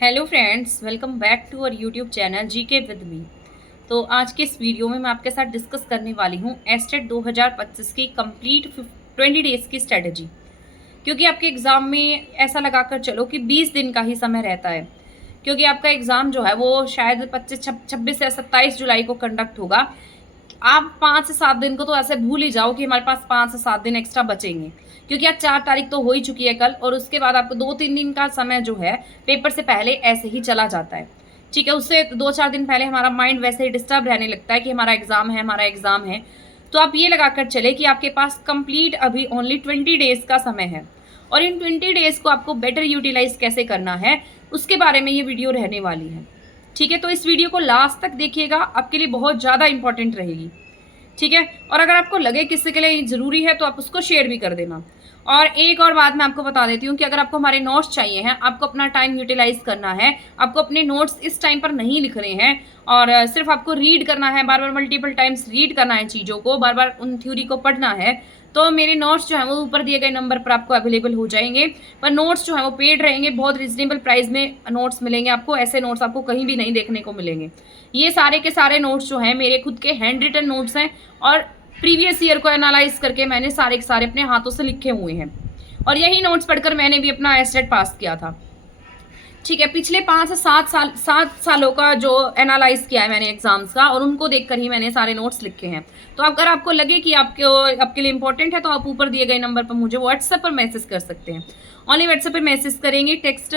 Hello friends, welcome back to our YouTube channel GK with me. तो आज के इस वीडियो में मैं आपके साथ डिस्कस करने वाली हूँ एस्टेट 2025 की कंप्लीट 20 डेज़ की स्ट्रेटजी। क्योंकि आपके एग्ज़ाम में ऐसा लगाकर चलो कि 20 दिन का ही समय रहता है। क्योंकि आपका एग्ज़ाम जो है वो शायद 26 या 27 जुलाई को कंडक्ट होगा। आप 5 से 7 दिन को तो ऐसे भूल ही जाओ कि हमारे पास 5 से 7 दिन एक्स्ट्रा बचेंगे। क्योंकि आज 4 तारीख तो हो ही चुकी है कल, और उसके बाद आपको 2-3 दिन का समय जो है पेपर से पहले ऐसे ही चला जाता है। ठीक है, उससे 2-4 दिन पहले हमारा माइंड वैसे ही डिस्टर्ब रहने लगता है कि हमारा एग्ज़ाम है, हमारा एग्ज़ाम है। तो आप ये लगाकर चले कि आपके पास कंप्लीट अभी ओनली 20 डेज़ का समय है, और इन 20 डेज़ को आपको बेटर यूटिलाइज़ कैसे करना है, उसके बारे में ये वीडियो रहने वाली है। ठीक है, तो इस वीडियो को लास्ट तक देखिएगा, आपके लिए बहुत ज़्यादा इंपॉर्टेंट रहेगी। ठीक है, और अगर आपको लगे किसी के लिए ज़रूरी है तो आप उसको शेयर भी कर देना। और एक और बात मैं आपको बता देती हूँ कि अगर आपको हमारे नोट्स चाहिए हैं, आपको अपना टाइम यूटिलाइज़ करना है, आपको अपने नोट्स इस टाइम पर नहीं लिखने हैं, और सिर्फ आपको रीड करना है, बार बार मल्टीपल टाइम्स रीड करना है चीज़ों को, बार बार उन थ्योरी को पढ़ना है, तो मेरे नोट्स जो हैं वो ऊपर दिए गए नंबर पर आपको अवेलेबल हो जाएंगे। पर नोट्स जो हैं वो पेड रहेंगे, बहुत रिजनेबल प्राइस में नोट्स मिलेंगे आपको। ऐसे नोट्स आपको कहीं भी नहीं देखने को मिलेंगे। ये सारे के सारे नोट्स जो हैं मेरे खुद के हैंड रिटन नोट्स हैं, और प्रीवियस ईयर को एनालाइज करके मैंने सारे के सारे अपने हाथों से लिखे हुए हैं, और यही नोट्स पढ़कर मैंने भी अपना एस्टेट पास किया था। ठीक है, पिछले 5 से 7 सालों का जो एनालाइज किया है मैंने एग्जाम्स का, और उनको देखकर ही मैंने सारे नोट्स लिखे हैं। तो अगर आपको लगे कि आपके लिए इंपॉर्टेंट है, तो आप ऊपर दिए गए नंबर पर मुझे व्हाट्सएप पर मैसेज कर सकते हैं। ओनली व्हाट्सएप पर मैसेज करेंगे, टेक्स्ट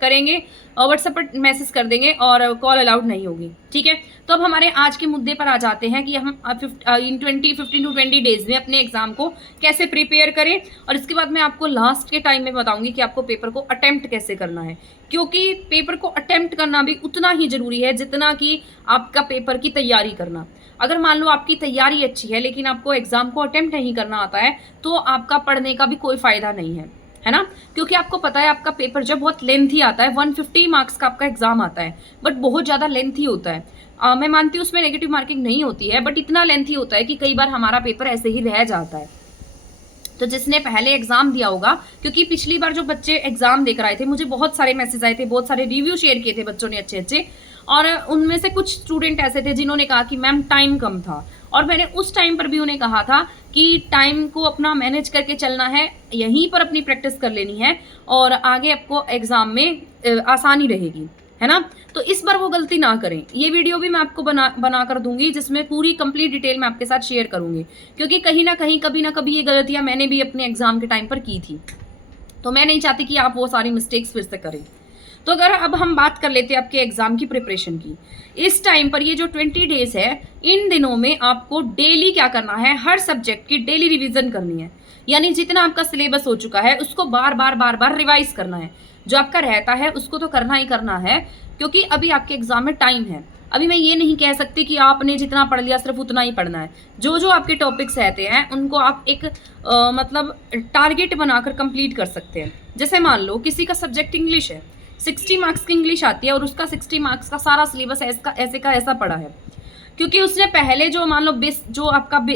करेंगे, व्हाट्सएप पर मैसेज कर देंगे, और कॉल अलाउड नहीं होगी। ठीक है, तो अब हमारे आज के मुद्दे पर आ जाते हैं कि हम इन 15 टू 20 डेज में अपने एग्जाम को कैसे प्रिपेयर करें, और इसके बाद मैं आपको लास्ट के टाइम में बताऊंगी कि आपको पेपर को अटेम्प्ट कैसे करना है। क्योंकि पेपर को अटेम्प्ट करना भी उतना ही ज़रूरी है जितना कि आपका पेपर की तैयारी करना। अगर मान लो आपकी तैयारी अच्छी है लेकिन आपको एग्ज़ाम को अटेम्प्ट नहीं करना आता है, तो आपका पढ़ने का भी कोई फ़ायदा नहीं है ना। क्योंकि आपको पता है आपका पेपर जब बहुत लेंथी आता है, 150 मार्क्स का आपका एग्ज़ाम आता है, बट बहुत ज़्यादा लेंथी होता है। मैं मानती हूँ उसमें नेगेटिव मार्किंग नहीं होती है, बट इतना लेंथी होता है कि कई बार हमारा पेपर ऐसे ही रह जाता है। तो जिसने पहले एग्जाम दिया होगा, क्योंकि पिछली बार जो बच्चे एग्जाम देकर आए थे, मुझे बहुत सारे मैसेज आए थे, बहुत सारे रिव्यू शेयर किए थे बच्चों ने अच्छे अच्छे, और उनमें से कुछ स्टूडेंट ऐसे थे जिन्होंने कहा कि मैम टाइम कम था, और मैंने उस टाइम पर भी उन्हें कहा था कि टाइम को अपना मैनेज करके चलना है, यहीं पर अपनी प्रैक्टिस कर लेनी है, और आगे आपको एग्जाम में आसानी रहेगी, है ना। तो इस बार वो गलती ना करें। ये वीडियो भी मैं आपको बना कर दूंगी, जिसमें पूरी कंप्लीट डिटेल मैं आपके साथ शेयर करूंगी, क्योंकि कहीं ना कहीं कभी ना कभी ये गलतियां मैंने भी अपने एग्जाम के टाइम पर की थी। तो मैं नहीं चाहती कि आप वो सारी मिस्टेक्स फिर से करें। तो अगर अब हम बात कर लेते हैं आपके एग्जाम की प्रिपरेशन की, इस टाइम पर ये जो 20 डेज है, इन दिनों में आपको डेली क्या करना है, हर सब्जेक्ट की डेली रिविजन करनी है। यानी जितना आपका सिलेबस हो चुका है उसको बार बार बार बार रिवाइज करना है। जो आपका रहता है उसको तो करना ही करना है, क्योंकि अभी आपके एग्जाम में टाइम है। अभी मैं ये नहीं कह सकती कि आपने जितना पढ़ लिया सिर्फ उतना ही पढ़ना है। जो जो आपके टॉपिक्स रहते हैं उनको आप एक मतलब टारगेट बनाकर कंप्लीट कर सकते हैं। जैसे मान लो किसी का सब्जेक्ट इंग्लिश है, 60 मार्क्स की इंग्लिश आती है, और उसका 60 मार्क्स का सारा सिलेबस ऐसे का ऐसा पड़ा है, क्योंकि उसने पहले जो मान लो जो आपका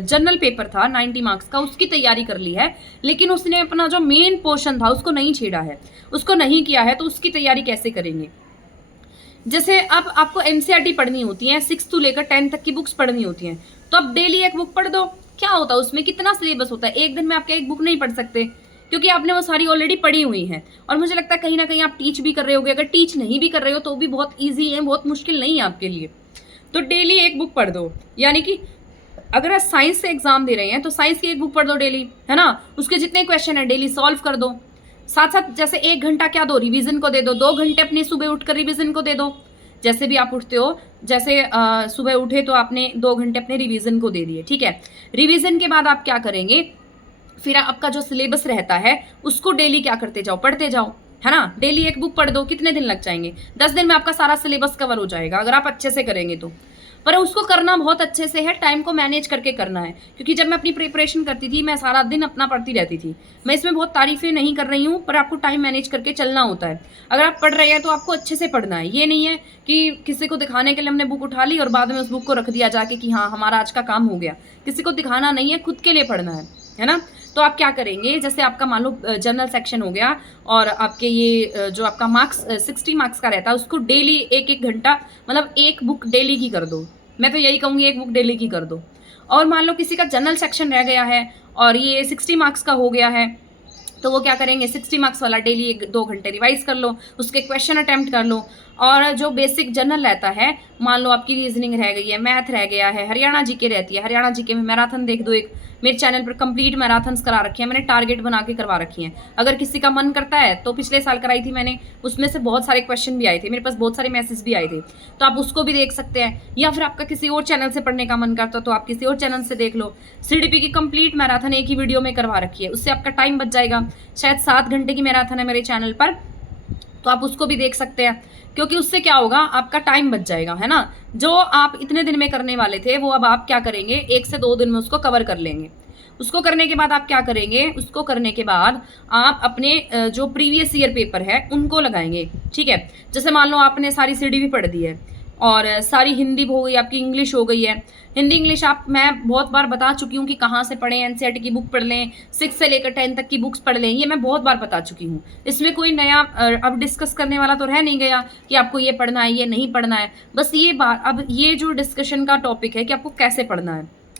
जनरल पेपर था 90 मार्क्स का, उसकी तैयारी कर ली है, लेकिन उसने अपना जो मेन पोर्शन था उसको नहीं छेड़ा है, उसको नहीं किया है, तो उसकी तैयारी कैसे करेंगे। जैसे अब आपको एनसीईआरटी पढ़नी होती है, 6 to लेकर 10 तक की बुक्स पढ़नी होती हैं, तो अब डेली एक बुक पढ़ दो। क्या होता है उसमें, कितना सिलेबस होता है, एक दिन में आप एक बुक नहीं पढ़ सकते, क्योंकि आपने वो सारी ऑलरेडी पढ़ी हुई है। और मुझे लगता है कहीं ना कहीं आप टीच भी कर रहे होगे, अगर टीच नहीं भी कर रहे हो तो भी बहुत ईजी है, बहुत मुश्किल नहीं है आपके लिए। तो डेली एक बुक पढ़ दो। यानी कि अगर आप साइंस से एग्जाम दे रहे हैं तो साइंस की एक बुक पढ़ दो डेली, है ना। उसके जितने क्वेश्चन है डेली सॉल्व कर दो। साथ साथ जैसे 1 घंटा क्या दो, रिवीजन को दे दो। 2 घंटे अपनी सुबह उठकर रिवीजन को दे दो। जैसे भी आप उठते हो, जैसे सुबह उठे तो आपने 2 घंटे अपने रिवीजन को दे दिए, ठीक है। रिवीजन के बाद आप क्या करेंगे, फिर आपका जो सिलेबस रहता है उसको डेली क्या करते जाओ, पढ़ते जाओ, है ना। डेली एक बुक पढ़ दो, कितने दिन लग जाएंगे, 10 दिन में आपका सारा सिलेबस कवर हो जाएगा, अगर आप अच्छे से करेंगे तो। पर उसको करना बहुत अच्छे से है, टाइम को मैनेज करके करना है। क्योंकि जब मैं अपनी प्रिपरेशन करती थी, मैं सारा दिन अपना पढ़ती रहती थी। मैं इसमें बहुत तारीफें नहीं कर रही हूँ, पर आपको टाइम मैनेज करके चलना होता है। अगर आप पढ़ रहे हैं तो आपको अच्छे से पढ़ना है। ये नहीं है कि किसी को दिखाने के लिए हमने बुक उठा ली और बाद में उस बुक को रख दिया जाके कि हाँ हमारा आज का काम हो गया। किसी को दिखाना नहीं है, खुद के लिए पढ़ना है ना। तो आप क्या करेंगे, जैसे आपका मान लो जनरल सेक्शन हो गया और आपके ये जो आपका मार्क्स 60 मार्क्स का रहता है उसको डेली एक एक घंटा मतलब एक बुक डेली की कर दो। मैं तो यही कहूँगी एक बुक डेली की कर दो। और मान लो किसी का जनरल सेक्शन रह गया है और ये 60 मार्क्स का हो गया है, तो वो क्या करेंगे 60 मार्क्स वाला डेली 1-2 घंटे रिवाइज कर लो, उसके क्वेश्चन अटेम्प्ट कर लो। और जो बेसिक जनरल रहता है, मान लो आपकी रीजनिंग रह गई है, मैथ रह गया है, हरियाणा जीके रहती है, हरियाणा जीके में मैराथन देख दो। एक मेरे चैनल पर कंप्लीट मैराथन्स करा रखी है मैंने, टारगेट बना के करवा रखी है। अगर किसी का मन करता है तो पिछले साल कराई थी मैंने, उसमें से बहुत सारे क्वेश्चन भी आए थे, मेरे पास बहुत सारे मैसेज भी आए थे, तो आप उसको भी देख सकते हैं। या फिर आपका किसी और चैनल से पढ़ने का मन करता है तो आप किसी और चैनल से देख लो। सीडीपी की कंप्लीट मैराथन एक ही वीडियो में करवा रखी है, उससे आपका टाइम बच जाएगा। शायद 7 घंटे की मैराथन है मेरे चैनल पर, तो आप उसको भी देख सकते हैं, क्योंकि उससे क्या होगा आपका टाइम बच जाएगा, है ना। जो आप इतने दिन में करने वाले थे वो अब आप क्या करेंगे 1 से 2 दिन में उसको कवर कर लेंगे। उसको करने के बाद आप क्या करेंगे, उसको करने के बाद आप अपने जो प्रीवियस ईयर पेपर है उनको लगाएंगे। ठीक है, जैसे मान लो आपने सारी सीडीपी पढ़ दी है और सारी हिंदी हो गई, आपकी इंग्लिश हो गई है। हिंदी इंग्लिश आप मैं बहुत बार बता चुकी हूँ कि कहाँ से पढ़ें, एनसीईआरटी की बुक पढ़ लें, 6 से लेकर 10 तक की बुक्स पढ़ लें, ये मैं बहुत बार बता चुकी हूँ। इसमें कोई नया अब डिस्कस करने वाला तो रह नहीं गया कि आपको ये पढ़ना है ये नहीं पढ़ना है। बस ये बात, अब ये जो डिस्कशन का टॉपिक है कि आपको कैसे पढ़ना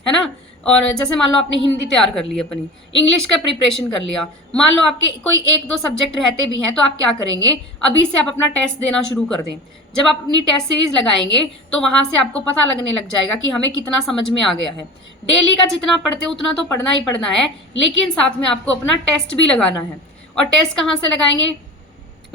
है ना। और जैसे मान लो आपने हिंदी तैयार कर ली, अपनी इंग्लिश का प्रिपरेशन कर लिया, मान लो आपके कोई 1-2 सब्जेक्ट रहते भी हैं, तो आप क्या करेंगे अभी से आप अपना टेस्ट देना शुरू कर दें। जब आप अपनी टेस्ट सीरीज लगाएंगे तो वहां से आपको पता लगने लग जाएगा कि हमें कितना समझ में आ गया है। डेली का जितना पढ़ते उतना तो पढ़ना ही पढ़ना है, लेकिन साथ में आपको अपना टेस्ट भी लगाना है। और टेस्ट कहाँ से लगाएंगे,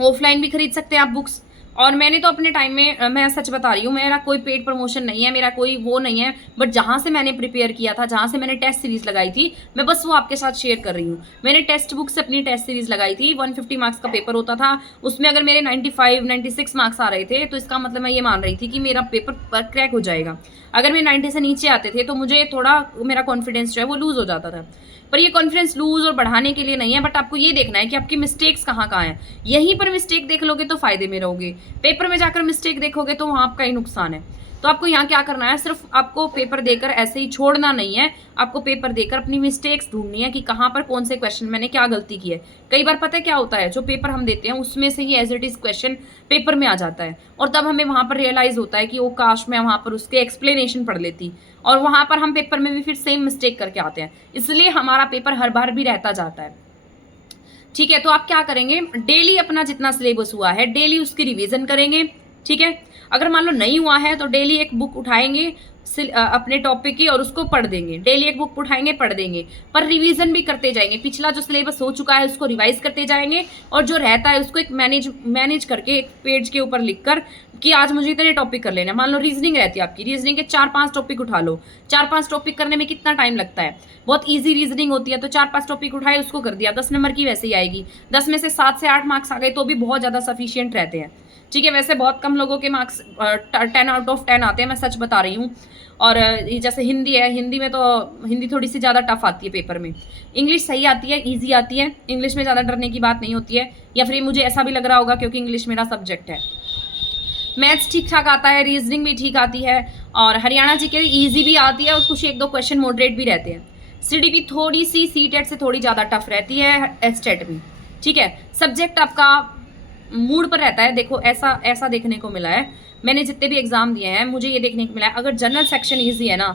ऑफलाइन भी खरीद सकते हैं आप बुक्स। और मैंने तो अपने टाइम में, मैं सच बता रही हूँ, मेरा कोई पेड प्रमोशन नहीं है, मेरा कोई वो नहीं है, बट जहाँ से मैंने प्रिपेयर किया था, जहाँ से मैंने टेस्ट सीरीज लगाई थी, मैं बस वो आपके साथ शेयर कर रही हूँ। मैंने टेक्स्ट बुक से अपनी टेस्ट सीरीज लगाई थी, 150 मार्क्स का पेपर होता था, उसमें अगर मेरे 95-96 मार्क्स आ रहे थे तो इसका मतलब मैं ये मान रही थी कि मेरा पेपर क्रैक हो जाएगा। अगर मेरे 90 से नीचे आते थे तो मुझे थोड़ा मेरा कॉन्फिडेंस जो है वो लूज हो जाता था। पर ये कॉन्फिडेंस लूज और बढ़ाने के लिए नहीं है, बट आपको ये देखना है कि आपकी मिस्टेक्स कहाँ कहाँ हैं। यहीं पर मिस्टेक देख लोगे तो फायदे में रहोगे, पेपर में जाकर मिस्टेक देखोगे तो वहाँ आपका ही नुकसान है। तो आपको यहाँ क्या करना है, सिर्फ आपको पेपर देकर ऐसे ही छोड़ना नहीं है, आपको पेपर देकर अपनी मिस्टेक्स ढूंढनी है कि कहाँ पर कौन से क्वेश्चन मैंने क्या गलती की है। कई बार पता है क्या होता है, जो पेपर हम देते हैं उसमें से ही as it is question paper में आ जाता है, और तब हमें वहाँ पर रियलाइज होता है कि वो काश मैं वहाँ पर उसके एक्सप्लेनेशन पढ़ लेती, और वहाँ पर हम पेपर में भी फिर सेम मिस्टेक करके आते हैं, इसलिए हमारा पेपर हर बार भी रहता जाता है। ठीक है, तो आप क्या करेंगे, डेली अपना जितना सिलेबस हुआ है डेली उसकी रिवीजन करेंगे। ठीक है, अगर मान लो नहीं हुआ है तो डेली एक बुक उठाएंगे अपने टॉपिक की और उसको पढ़ देंगे, डेली एक बुक उठाएंगे पढ़ देंगे, पर रिवीजन भी करते जाएंगे। पिछला जो सिलेबस हो चुका है उसको रिवाइज करते जाएंगे, और जो रहता है उसको एक मैनेज करके एक पेज के ऊपर लिखकर कि आज मुझे इतने टॉपिक कर लेना। मान लो रीजनिंग रहती है आपकी, रीजनिंग के 4-5 टॉपिक उठा लो। 4-5 टॉपिक करने में कितना टाइम लगता है, बहुत ईजी रीजनिंग होती है, तो 4-5 टॉपिक उठाए उसको कर दिया, 10 नंबर की वैसे ही आएगी। 10 में से 7 से 8 मार्क्स आ गए तो भी बहुत ज़्यादा सफिशियंट रहते हैं। ठीक है, वैसे बहुत कम लोगों के मार्क्स 10 आउट ऑफ 10 आते हैं, मैं सच बता रही हूँ। और जैसे हिंदी है, हिंदी में तो हिंदी थोड़ी सी ज़्यादा टफ आती है पेपर में। इंग्लिश सही आती है, ईजी आती है, इंग्लिश में ज़्यादा डरने की बात नहीं होती है, या फिर मुझे ऐसा भी लग रहा होगा क्योंकि इंग्लिश मेरा सब्जेक्ट है। मैथ्स ठीक ठाक आता है, रीजनिंग भी ठीक आती है, और हरियाणा जी के ईजी भी आती है, और कुछ 1-2 क्वेश्चन मॉडरेट भी रहते हैं। सीडीपी थोड़ी सी सीटेट से थोड़ी ज़्यादा टफ रहती है, एस्टेट भी। ठीक है, सब्जेक्ट आपका मूड पर रहता है। देखो ऐसा देखने को मिला है, मैंने जितने भी एग्जाम दिए हैं मुझे ये देखने को मिला है, अगर जनरल सेक्शन ईजी है ना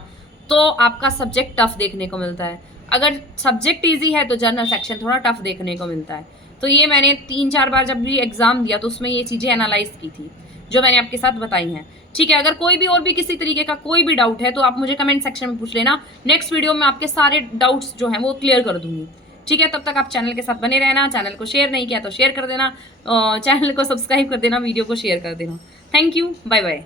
तो आपका सब्जेक्ट टफ देखने को मिलता है, अगर सब्जेक्ट ईजी है तो जनरल सेक्शन थोड़ा टफ देखने को मिलता है। तो ये मैंने 3-4 बार जब भी एग्जाम दिया तो उसमें ये चीज़ें एनालाइज की थी जो मैंने आपके साथ बताई हैं। ठीक है, अगर कोई भी और भी किसी तरीके का कोई भी डाउट है तो आप मुझे कमेंट सेक्शन में पूछ लेना, नेक्स्ट वीडियो में आपके सारे डाउट्स जो हैं वो क्लियर कर दूंगी। ठीक है, तब तक आप चैनल के साथ बने रहना, चैनल को शेयर नहीं किया तो शेयर कर देना, चैनल को सब्सक्राइब कर देना, वीडियो को शेयर कर देना। Thank you, bye bye.